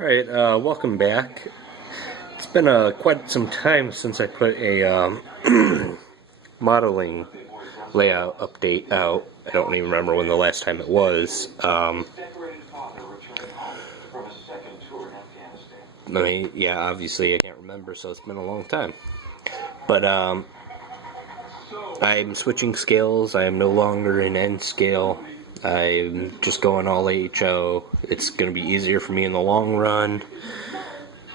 Alright, welcome back. It's been quite some time since I put a modeling layout update out. I don't even remember when the last time it was. Yeah, obviously I can't remember, so it's been a long time. But I'm switching scales. I am no longer in N scale. I'm just going all HO. It's going to be easier for me in the long run.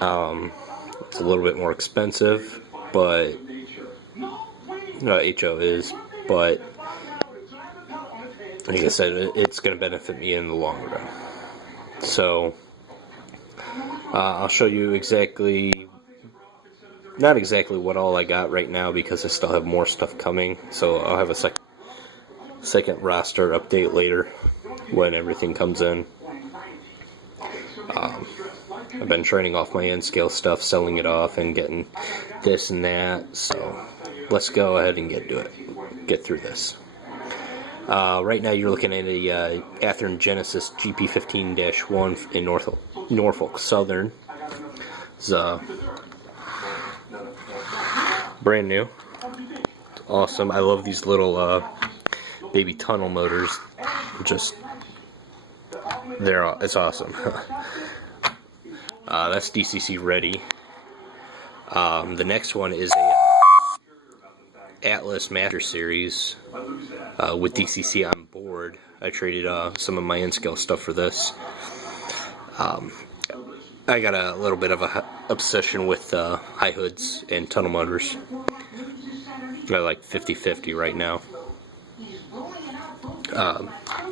It's a little bit more expensive, but HO is, but like I said, it's going to benefit me in the long run. So I'll show you not exactly what all I got right now, because I still have more stuff coming. So I'll have a second roster update later when everything comes in. I've been trading off my N-scale stuff, selling it off, and getting this and that. So let's go ahead and get through this. Right now you're looking at a Athearn Genesis GP15-1 in Norfolk Southern. It's brand new. It's awesome. I love these little baby tunnel motors. It's awesome. That's DCC ready. The next one is a Atlas Master Series with DCC on board. I traded some of my N-scale stuff for this. I got a little bit of a obsession with high hoods and tunnel motors. I like 50-50 right now.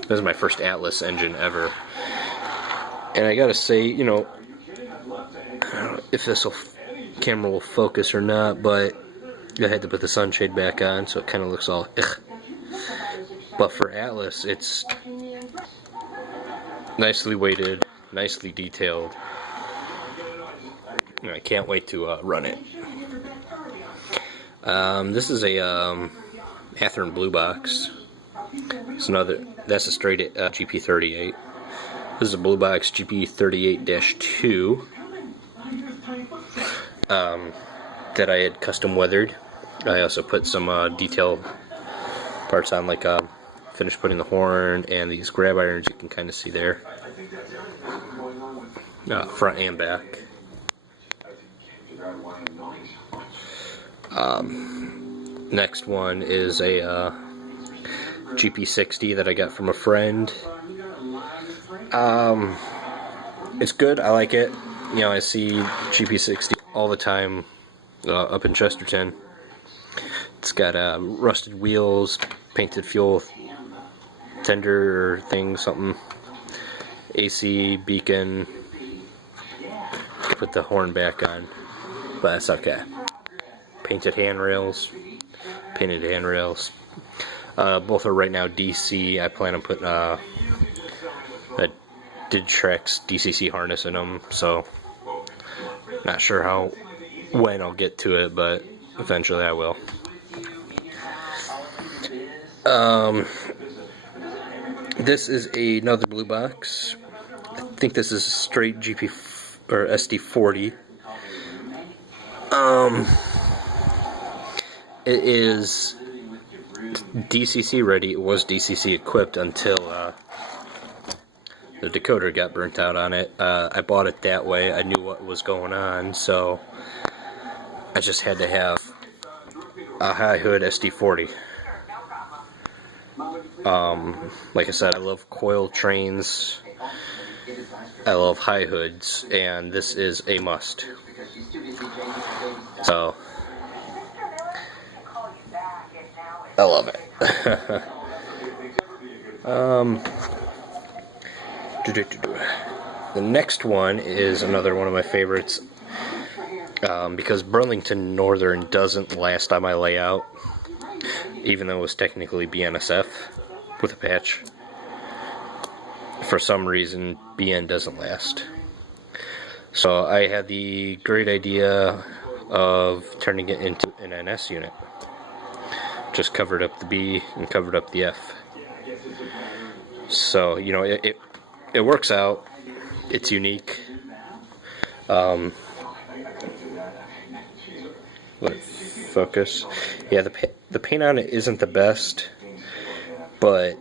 This is my first Atlas engine ever, and I gotta say, I don't know if camera will focus or not, but I had to put the sunshade back on, so it kind of looks all ugh. But for Atlas, it's nicely weighted, nicely detailed, and I can't wait to run it. This is a Athearn Blue Box. That's a straight GP38. This is a Blue Box GP38-2 that I had custom weathered. I also put some detail parts on, like finished putting the horn and these grab irons you can kind of see there, front and back. Next one is a GP60 that I got from a friend. It's good. I like it. I see GP60 all the time up in Chesterton. It's got rusted wheels, painted fuel tender thing, something, AC beacon. Put the horn back on, but that's okay. Painted handrails. Both are right now DC. I plan on putting a Didtrex DCC harness in them, so not sure when I'll get to it, but eventually I will. This is another Blue Box. I think this is a straight GP or SD40. It is DCC ready. It was DCC equipped until the decoder got burnt out on it. I bought it that way. I knew what was going on, so I just had to have a high hood SD40. Like I said, I love coil trains. I love high hoods, and this is a must. So I love it. The next one is another one of my favorites, because Burlington Northern doesn't last on my layout, even though it was technically BNSF with a patch. For some reason, BN doesn't last. So I had the great idea of turning it into an NS unit. Just covered up the B and covered up the F. So, it works out. It's unique. Let it focus. Yeah, the paint on it isn't the best, but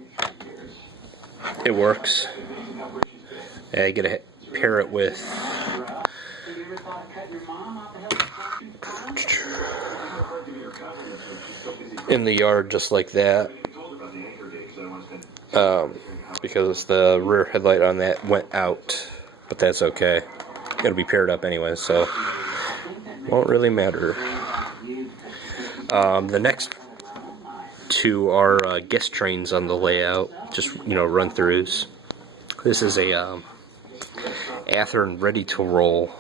it works. Yeah, I gotta pair it with in the yard just like that, because the rear headlight on that went out, but that's okay. It'll be paired up anyway, so won't really matter. The next two are guest trains on the layout, just run-throughs. This is a Athearn ready to roll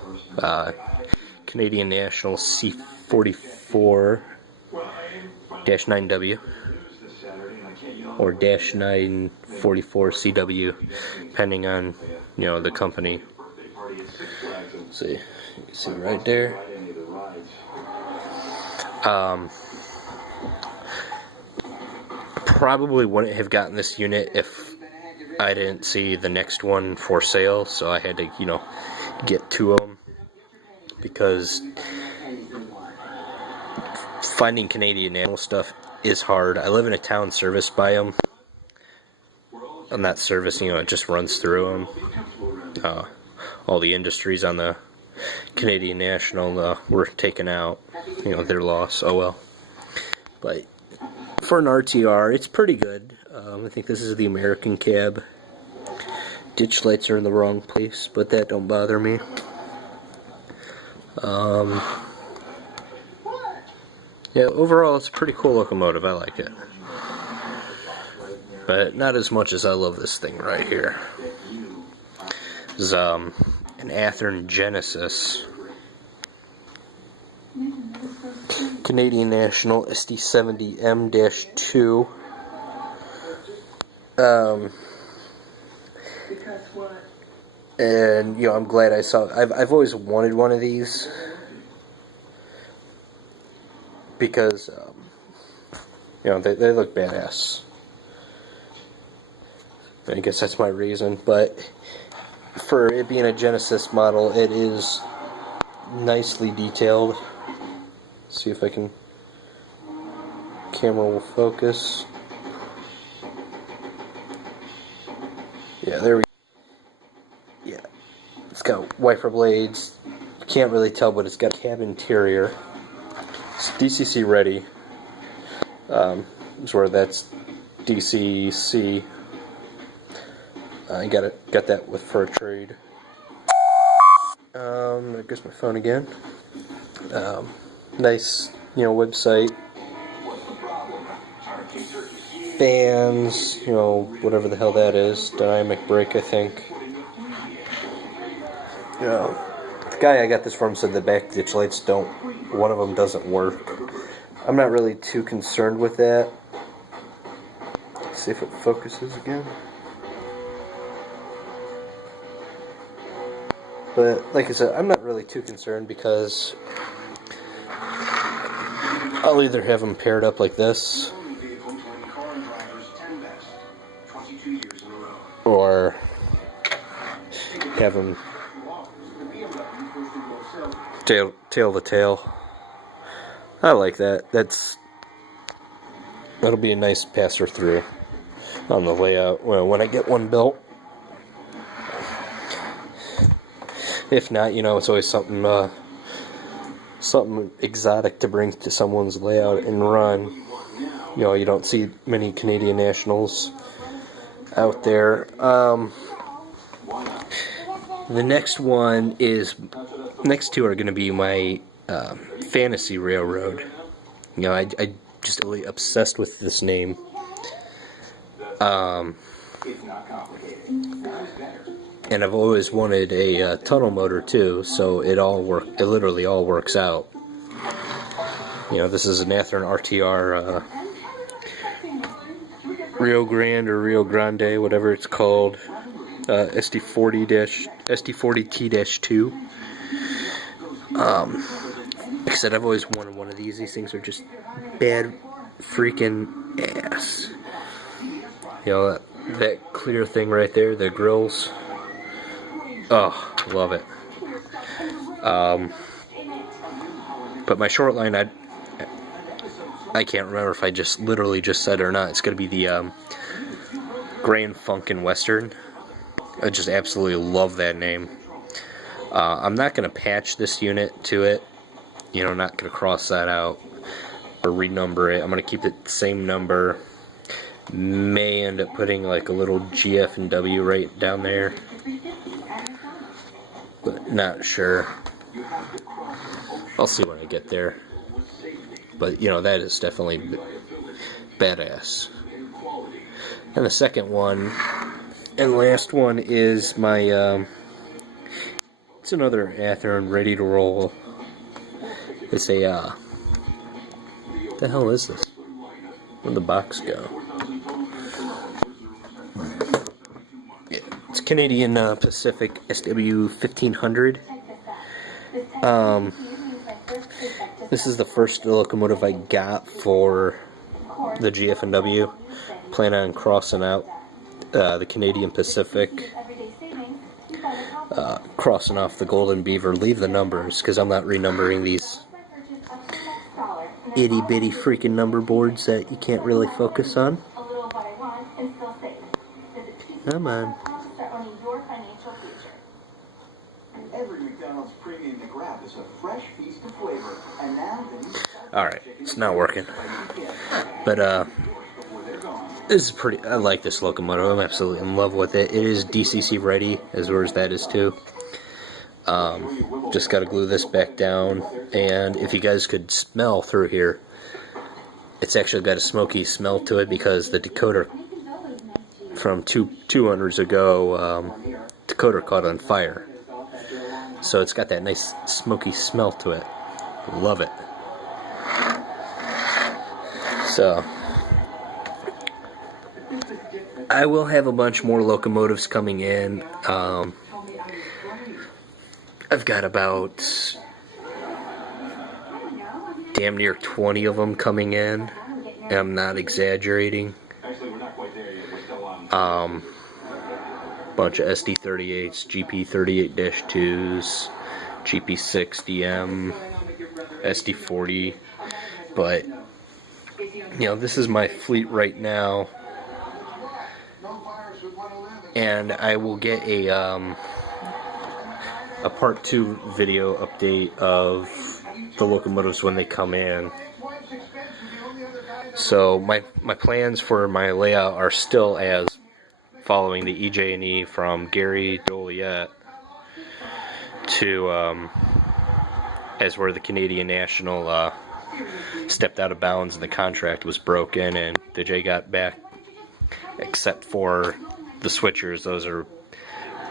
Canadian National C44-9W or -944CW, depending on the company. Let's see, you can see right there. Probably wouldn't have gotten this unit if I didn't see the next one for sale, so I had to, get two of them, because finding Canadian animal stuff is hard. I live in a town serviced by them. On that service, it just runs through them. All the industries on the Canadian National were taken out. Their loss. Oh well. But for an RTR, it's pretty good. I think this is the American cab. Ditch lights are in the wrong place, but that don't bother me. Yeah, overall it's a pretty cool locomotive. I like it. But not as much as I love this thing right here. This is an Athearn Genesis. Canadian National SD70M-2. And I'm glad I saw. I've always wanted one of these because they look badass. I guess that's my reason. But for it being a Genesis model, it is nicely detailed. See if I can. Camera will focus. Yeah, there we go. Yeah, it's got wiper blades. You can't really tell, but it's got a cab interior. It's DCC ready. Is where that's DCC. I got that for a trade. There goes my phone again. Nice, website. Fans, whatever the hell that is. Dynamic brake, I think. The guy I got this from said the back ditch lights one of them doesn't work. I'm not really too concerned with that. Let's see if it focuses again. But, like I said, I'm not really too concerned because I'll either have them paired up like this or have them tail to tail. I like that. That'll be a nice passer through on the layout. Well, when I get one built. If not, it's always something exotic to bring to someone's layout and run. You don't see many Canadian Nationals out there. The next two are going to be my fantasy railroad. I just really obsessed with this name. And I've always wanted a tunnel motor too, so it literally all works out. This is an Athearn RTR Rio Grande or Rio Grande, whatever it's called, SD40T-2. Like I said, I've always wanted one of these. These things are just bad freaking ass. That clear thing right there, the grills. Oh, love it. But my short line, I can't remember if I literally just said it or not. It's going to be the Grand Funkin' Western. I just absolutely love that name. I'm not going to patch this unit to it. You know, not going to cross that out or renumber it. I'm going to keep it the same number. May end up putting like a little GF&W right down there, but not sure. I'll see when I get there. But you know, that is definitely badass. And the second one and last one is my it's another Athearn ready to roll. It's a what the hell is this? Where'd the box go? Yeah, it's Canadian Pacific SW 1500. This is the first locomotive I got for the GF&W. Plan on crossing out the Canadian Pacific, crossing off the Golden Beaver. Leave the numbers, because I'm not renumbering these itty bitty freaking number boards that you can't really focus on. Come on. Alright, it's not working. But this is pretty, I like this locomotive. I'm absolutely in love with it. It is DCC ready, as well as that is too. Just gotta glue this back down, and if you guys could smell through here, it's actually got a smoky smell to it, because the decoder from two owners ago, decoder caught on fire. So it's got that nice smoky smell to it. Love it. So I will have a bunch more locomotives coming in. I've got about damn near 20 of them coming in, and I'm not exaggerating. Bunch of SD38s, GP38-2s, GP60M, SD40, but you know, this is my fleet right now, and I will get a part 2 video update of the locomotives when they come in. So my plans for my layout are still as following the EJ&E from Gary Joliet to as where the Canadian National stepped out of bounds and the contract was broken and the J got back, except for the switchers. Those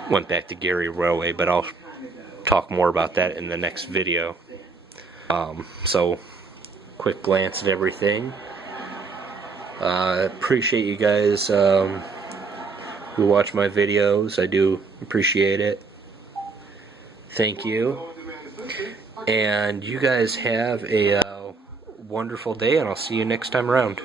went back to Gary Railway, but I'll talk more about that in the next video. So quick glance at everything. Appreciate you guys who watch my videos. I do appreciate it. Thank you. And you guys have a wonderful day, and I'll see you next time around.